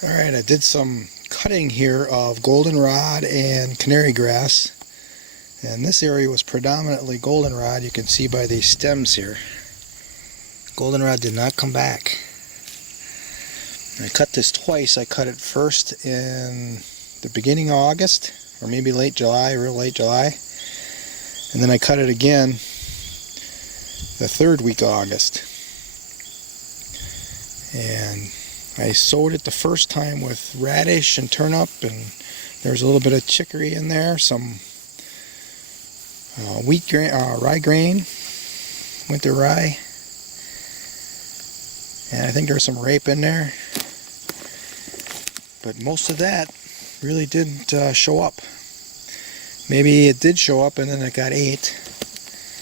Alright, I did some cutting here of goldenrod and canarygrass, and this area was predominantly goldenrod. You can see by these stems here. Goldenrod did not come back. I cut this twice. I cut it first in the beginning of August, or maybe late July, real late July, and then I cut it again the third week of August. And I sowed it the first time with radish and turnip, and there's a little bit of chicory in there, some wheat grain, rye grain, winter rye, and I think there's some rape in there. But most of that really didn't show up. Maybe it did show up and then it got ate.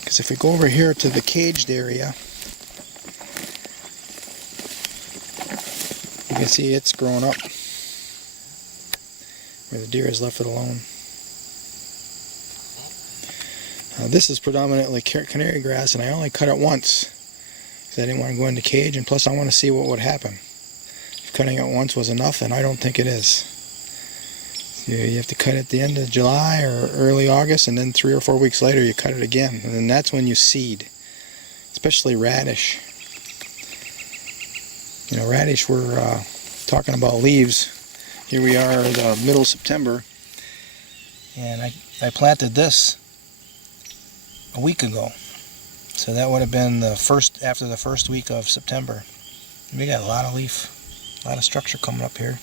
Because if we go over here to the caged area, you can see it's grown up where the deer has left it alone. This is predominantly canarygrass, and I only cut it once because I didn't want to go in the cage, and plus I want to see what would happen. If cutting it once was enough, and I don't think it is. So you have to cut it at the end of July or early August, and then 3 or 4 weeks later you cut it again, and then that's when you seed, especially radish. You know, radish, we're talking about leaves. Here we are the middle of September, and I planted this a week ago. So that would have been after the first week of September. We got a lot of leaf, a lot of structure coming up here.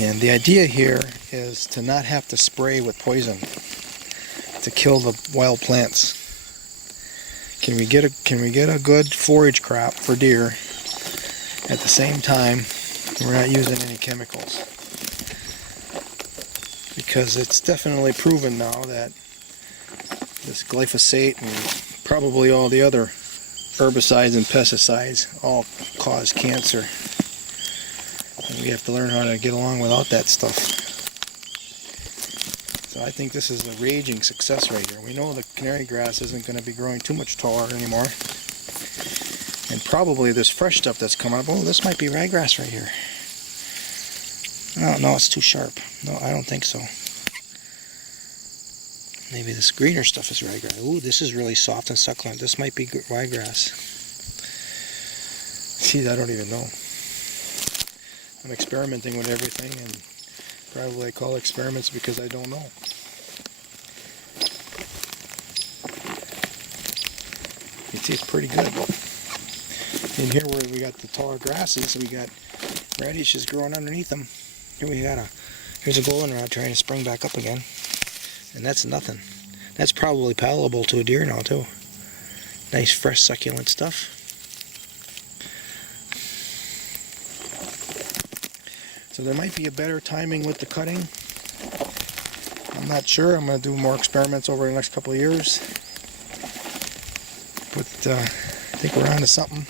And the idea here is to not have to spray with poison to kill the wild plants. Can we get a good forage crop for deer at the same time we're not using any chemicals? Because it's definitely proven now that this glyphosate and probably all the other herbicides and pesticides all cause cancer. And we have to learn how to get along without that stuff. So I think this is a raging success right here. We know the canarygrass isn't going to be growing too much taller anymore. And probably this fresh stuff that's coming up, oh, this might be ryegrass right here. Oh, no, it's too sharp. No, I don't think so. Maybe this greener stuff is ryegrass. Ooh, this is really soft and succulent. This might be ryegrass. See, I don't even know. I'm experimenting with everything, and probably I call experiments because I don't know. You see, it's pretty good. In here where we got the taller grasses, we got radishes growing underneath them. Here here's a goldenrod trying to spring back up again. And that's nothing. That's probably palatable to a deer now too. Nice fresh succulent stuff. So there might be a better timing with the cutting. I'm not sure. I'm going to do more experiments over the next couple of years. But I think we're on to something.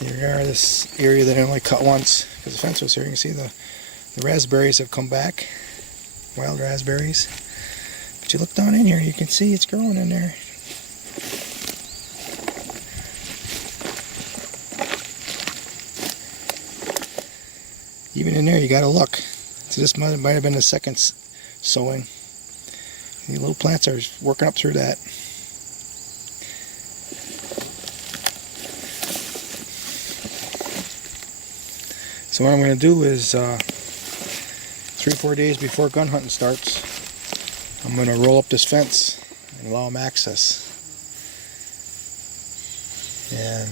Here are this area that I only cut once because the fence was here. You can see the raspberries have come back. Wild raspberries. But you look down in here, you can see it's growing in there. Even in there, you gotta look. So this might have been the second sowing. The little plants are working up through that. So what I'm going to do is 3 or 4 days before gun hunting starts, I'm going to roll up this fence and allow them access. And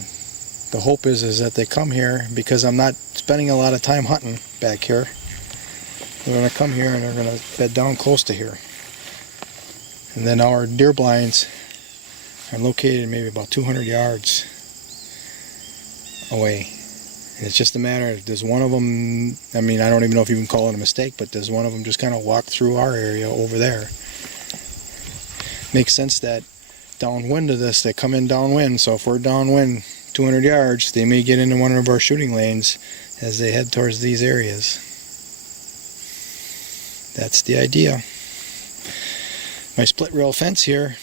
the hope is that they come here, because I'm not spending a lot of time hunting back here. They're going to come here and they're going to bed down close to here. And then our deer blinds are located maybe about 200 yards away. And it's just a matter of, does one of them, I mean, I don't even know if you can call it a mistake, but does one of them just kind of walk through our area over there? Makes sense that downwind of this, they come in downwind, so if we're downwind 200 yards, they may get into one of our shooting lanes as they head towards these areas. That's the idea. My split rail fence here,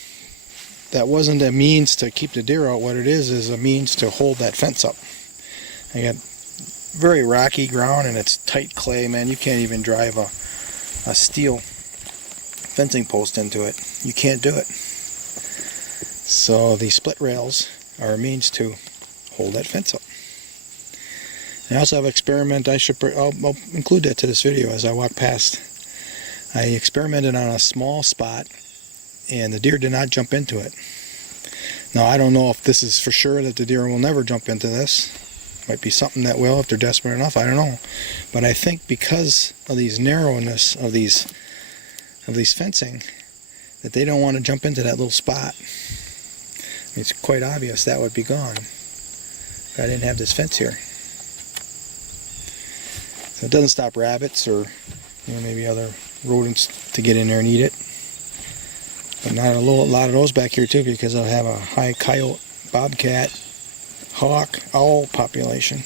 that wasn't a means to keep the deer out. What it is a means to hold that fence up. I got very rocky ground and it's tight clay, man. You can't even drive a steel fencing post into it. You can't do it. So the split rails are a means to hold that fence up. And I also have an experiment. I'll include that to this video as I walk past. I experimented on a small spot and the deer did not jump into it. Now I don't know if this is for sure that the deer will never jump into this. Might be something that will if they're desperate enough, I don't know. But I think because of these narrowness of these fencing, that they don't want to jump into that little spot. It's quite obvious that would be gone if I didn't have this fence here. So it doesn't stop rabbits or maybe other rodents to get in there and eat it. But not a lot of those back here too, because I'll have a high coyote, bobcat, hawk, owl population.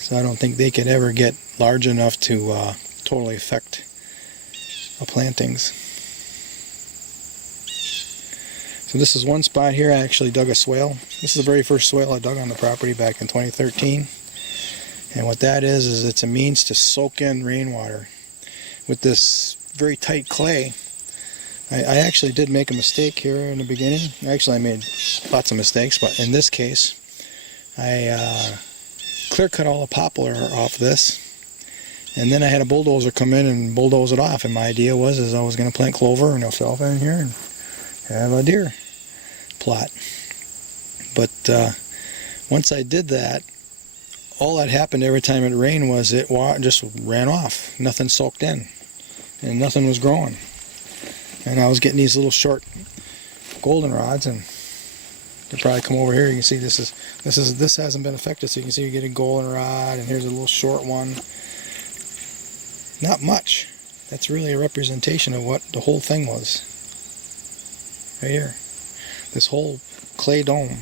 So I don't think they could ever get large enough to totally affect plantings. So this is one spot here. I actually dug a swale. This is the very first swale I dug on the property back in 2013. And what that is it's a means to soak in rainwater. With this very tight clay, I actually did make a mistake here in the beginning. Actually, I made lots of mistakes, but in this case, I clear cut all the poplar off this, and then I had a bulldozer come in and bulldoze it off. And my idea was I was going to plant clover and alfalfa in here and have a deer plot. But once I did that, all that happened every time it rained was it just ran off. Nothing soaked in, and nothing was growing. And I was getting these little short goldenrods, and you can probably come over here. You can see this hasn't been affected. So you can see you get a goldenrod, and here's a little short one. Not much. That's really a representation of what the whole thing was. Right here, this whole clay dome.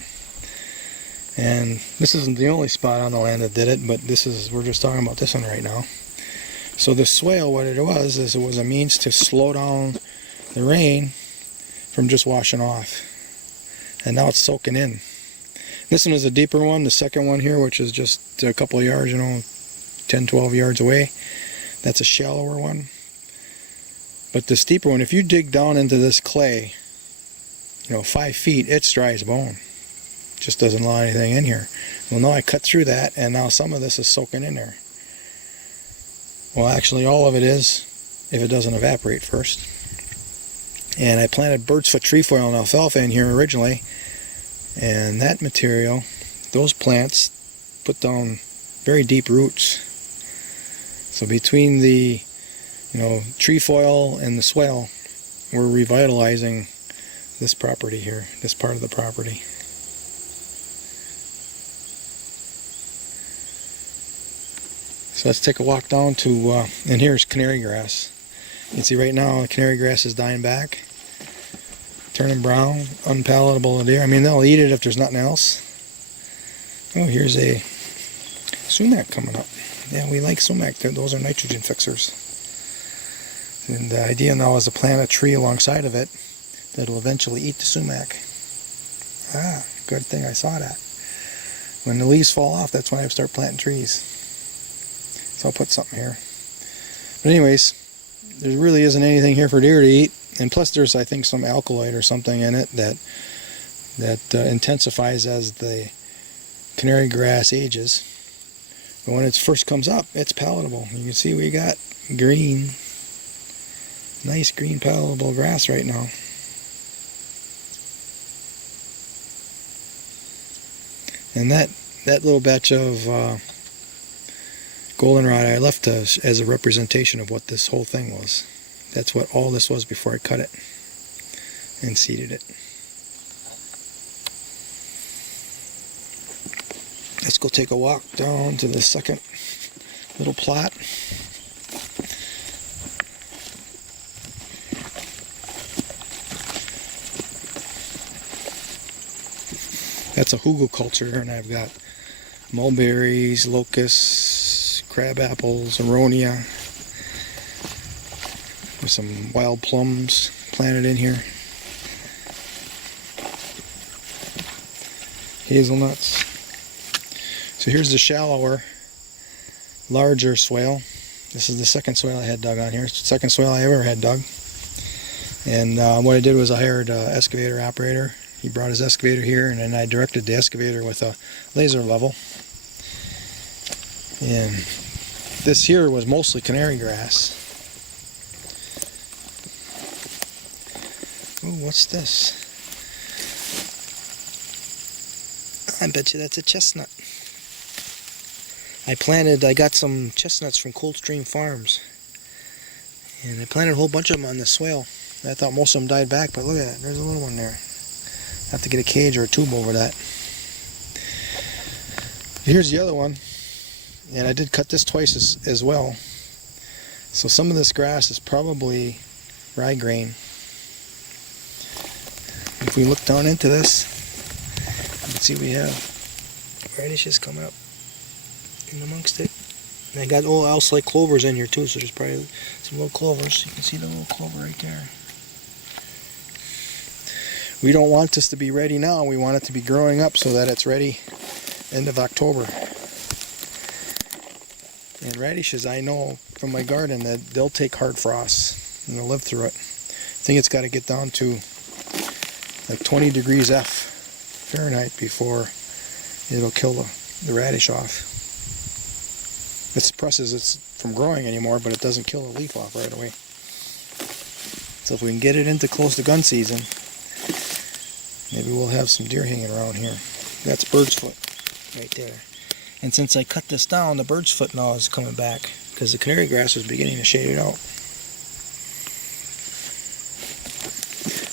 And this isn't the only spot on the land that did it, but we're just talking about this one right now. So the swale, what it was is it was a means to slow down the rain from just washing off. And now it's soaking in. This one is a deeper one. The second one here, which is just a couple of yards, 10, 12 yards away, that's a shallower one. But the steeper one, if you dig down into this clay, 5 feet, it's dry as a bone. Just doesn't allow anything in here. Well, now I cut through that, and now some of this is soaking in there. Well, actually, all of it is, if it doesn't evaporate first. And I planted bird's foot trefoil and alfalfa in here originally, and that material, those plants, put down very deep roots. So between the, trefoil and the swale, we're revitalizing this property here, this part of the property. So let's take a walk down to, and here's Canarygrass. You can see right now the Canarygrass is dying back, turning brown, unpalatable to deer. I mean, they'll eat it if there's nothing else. Oh, here's a sumac coming up. Yeah, we like sumac. Those are nitrogen fixers. And the idea now is to plant a tree alongside of it that'll eventually eat the sumac. Ah, good thing I saw that. When the leaves fall off, that's when I start planting trees. So I'll put something here. But anyways, there really isn't anything here for deer to eat. And plus there's, I think, some alkaloid or something in it that intensifies as the canary grass ages. But when it first comes up, it's palatable. You can see we got green, nice green palatable grass right now. And that little batch of goldenrod I left as a representation of what this whole thing was. That's what all this was before I cut it and seeded it. Let's go take a walk down to the second little plot. That's a Huggle Culture, and I've got mulberries, locusts, crab apples, aronia, with some wild plums planted in here. Hazelnuts. So here's the shallower, larger swale. This is the second swale I had dug on here. It's the second swale I ever had dug. And what I did was I hired an excavator operator. He brought his excavator here, and then I directed the excavator with a laser level. And this here was mostly Canarygrass. Ooh, what's this? I bet you that's a chestnut. I got some chestnuts from Coldstream Farms. And I planted a whole bunch of them on the swale. I thought most of them died back, but look at that, there's a little one there. I have to get a cage or a tube over that. Here's the other one. And I did cut this twice as well. So some of this grass is probably rye grain. If we look down into this, you can see we have radishes coming up in amongst it. And I got old else like clovers in here too, so there's probably some little clovers. You can see the little clover right there. We don't want this to be ready now. We want it to be growing up so that it's ready end of October. And radishes, I know from my garden that they'll take hard frosts and they'll live through it. I think it's got to get down to like 20 degrees Fahrenheit before it'll kill the radish off. It suppresses it from growing anymore, but it doesn't kill the leaf off right away. So if we can get it into close to gun season, maybe we'll have some deer hanging around here. That's bird's foot right there. And since I cut this down, the bird's foot now is coming back because the Canarygrass was beginning to shade it out.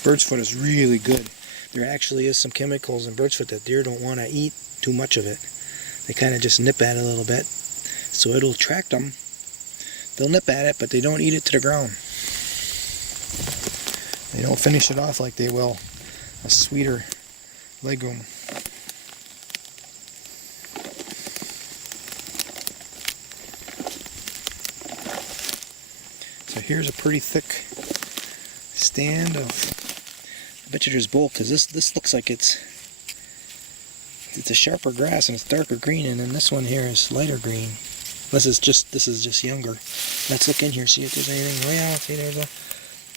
Bird's foot is really good. There actually is some chemicals in bird's foot that deer don't want to eat too much of it. They kind of just nip at it a little bit. So it'll attract them. They'll nip at it, but they don't eat it to the ground. They don't finish it off like they will a sweeter legume. So here's a pretty thick stand of, I bet you there's both, because this looks like it's a sharper grass and it's darker green, and then this one here is lighter green. This is just younger. Let's look in here, see if there's anything. Oh yeah, see there's a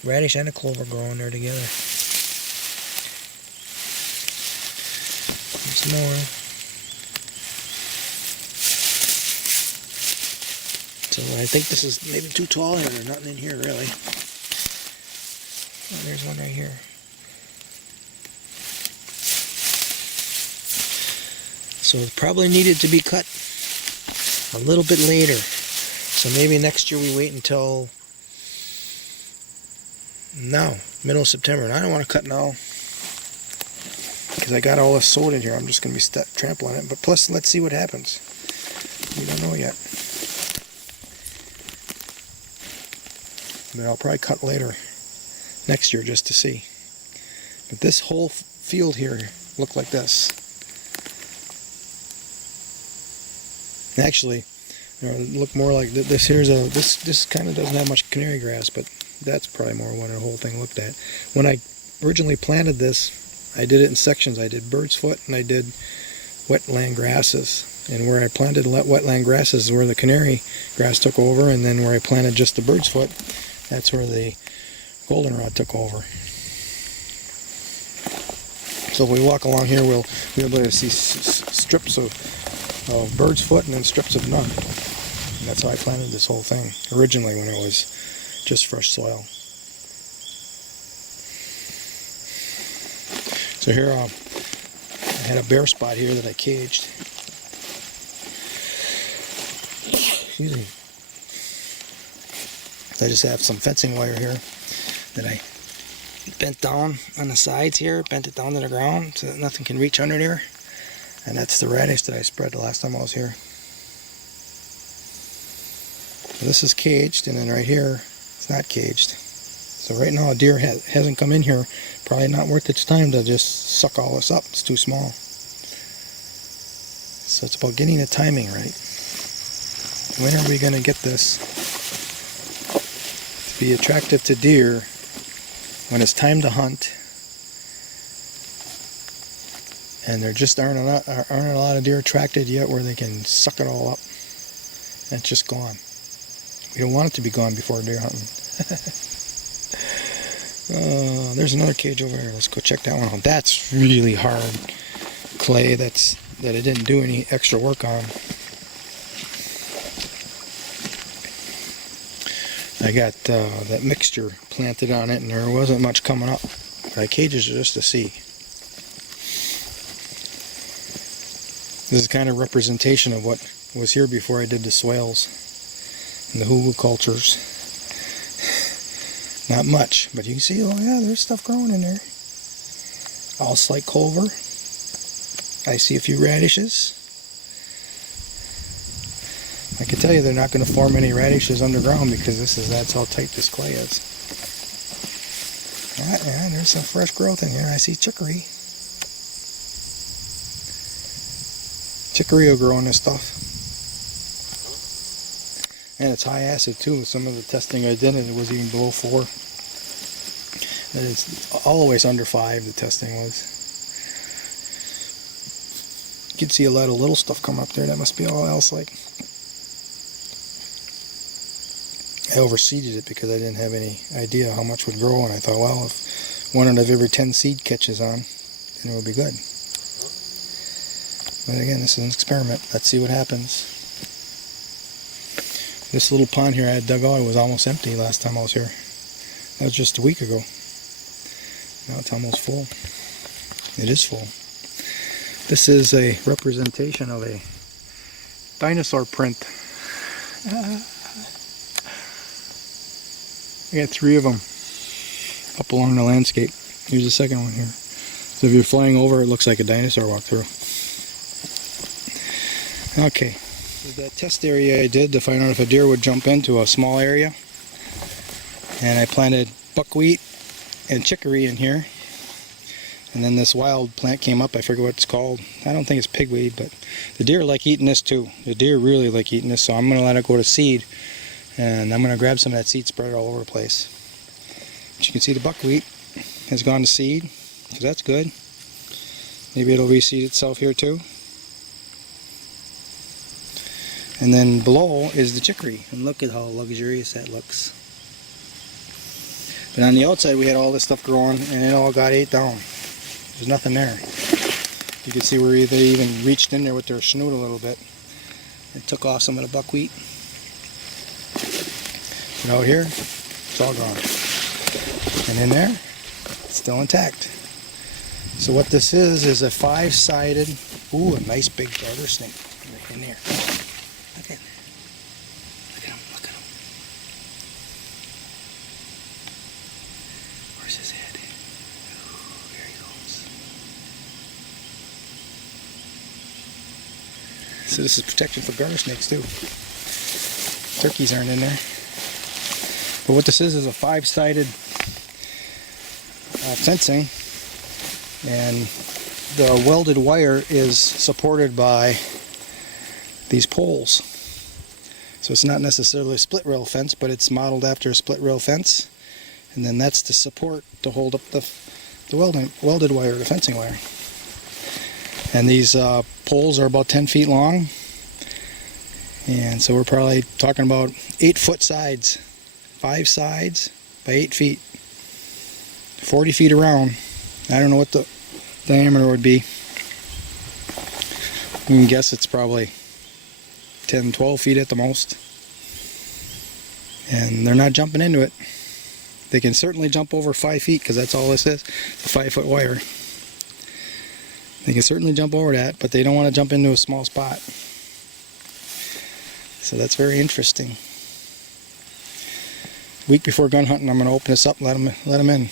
radish and a clover growing there together. There's more. So I think this is maybe too tall here. There's nothing in here really. Oh, there's one right here. So it probably needed to be cut a little bit later. So maybe next year we wait until now, middle of September. And I don't want to cut now because I got all this sowed in here. I'm just going to be trampling it. But plus, let's see what happens. We don't know yet. But I'll probably cut later next year just to see. But this whole field here looked like this. Actually, look more like this. Here's a this kind of doesn't have much Canarygrass, but that's probably more what the whole thing looked at. When I originally planted this, I did it in sections. I did bird's foot and I did wetland grasses. And where I planted wetland grasses is where the canary grass took over, and then where I planted just the bird's foot, that's where the goldenrod took over. So if we walk along here, we'll be able to see strips of bird's foot and then strips of none. And that's how I planted this whole thing originally when it was just fresh soil. So here I had a bare spot here that I caged. Excuse me. I just have some fencing wire here that I bent down on the sides here, bent it down to the ground so that nothing can reach under there. And that's the radish that I spread the last time I was here. So this is caged, and then right here it's not caged. So right now a deer hasn't come in here. Probably not worth its time to just suck all this up. It's too small. So it's about getting the timing right. When are we going to get this to be attractive to deer when it's time to hunt And there just aren't a lot of deer attracted yet where they can suck it all up. And it's just gone. We don't want it to be gone before deer hunting. There's another cage over here. Let's go check that one out. That's really hard clay that I didn't do any extra work on. I got that mixture planted on it and there wasn't much coming up. My cages are just to see. This is kind of representation of what was here before I did the swales and the Huggle cultures. Not much, but you can see, oh yeah, there's stuff growing in there. All slight clover. I see a few radishes. I can tell you they're not going to form any radishes underground because that's how tight this clay is. Yeah, there's some fresh growth in here. I see chicory. Chicory will grow in this stuff. And it's high acid too. Some of the testing I did, and it was even below 4. And it's always under 5, the testing was. You can see a lot of little stuff come up there. That must be all else like. I overseeded it because I didn't have any idea how much would grow, and I thought, well, if 1 out of every 10 seed catches on, then it would be good. But again, this is an experiment. Let's see what happens. This little pond here I had dug out, it was almost empty last time I was here. That was just a week ago. Now it's almost full. It is full. This is a representation of a dinosaur print. I got 3 of them up along the landscape. Here's the second one here. So if you're flying over, it looks like a dinosaur walked through. Okay, this is that test area I did to find out if a deer would jump into a small area. And I planted buckwheat and chicory in here. And then this wild plant came up, I forget what it's called. I don't think it's pigweed, but the deer like eating this too. The deer really like eating this, so I'm going to let it go to seed. And I'm going to grab some of that seed, spread it all over the place. But you can see the buckwheat has gone to seed, so that's good. Maybe it'll reseed itself here too. And then below is the chicory, and look at how luxurious that looks. But on the outside we had all this stuff growing, and it all got ate down. There's nothing there. You can see where they even reached in there with their snoot a little bit and took off some of the buckwheat. But out here, it's all gone. And in there, it's still intact. So what this is a 5-sided, ooh, a nice big garter snake in there. Look at him. Look at him, look at him. Where's his head? Ooh, there he goes. So this is protection for garter snakes too. Turkeys aren't in there. But what this is a 5-sided fencing, and the welded wire is supported by these poles. So it's not necessarily a split rail fence, but it's modeled after a split rail fence, and then that's the support to hold up the welded wire, the fencing wire. And these poles are about 10 feet long, and so we're probably talking about 8-foot sides. 5 sides by 8 feet, 40 feet around. I don't know what the diameter would be. You can guess it's probably 10, 12 feet at the most. And they're not jumping into it. They can certainly jump over 5 feet because that's all this is, a 5-foot wire. They can certainly jump over that, but they don't want to jump into a small spot. So that's very interesting. Week before gun hunting, I'm going to open this up and let them in.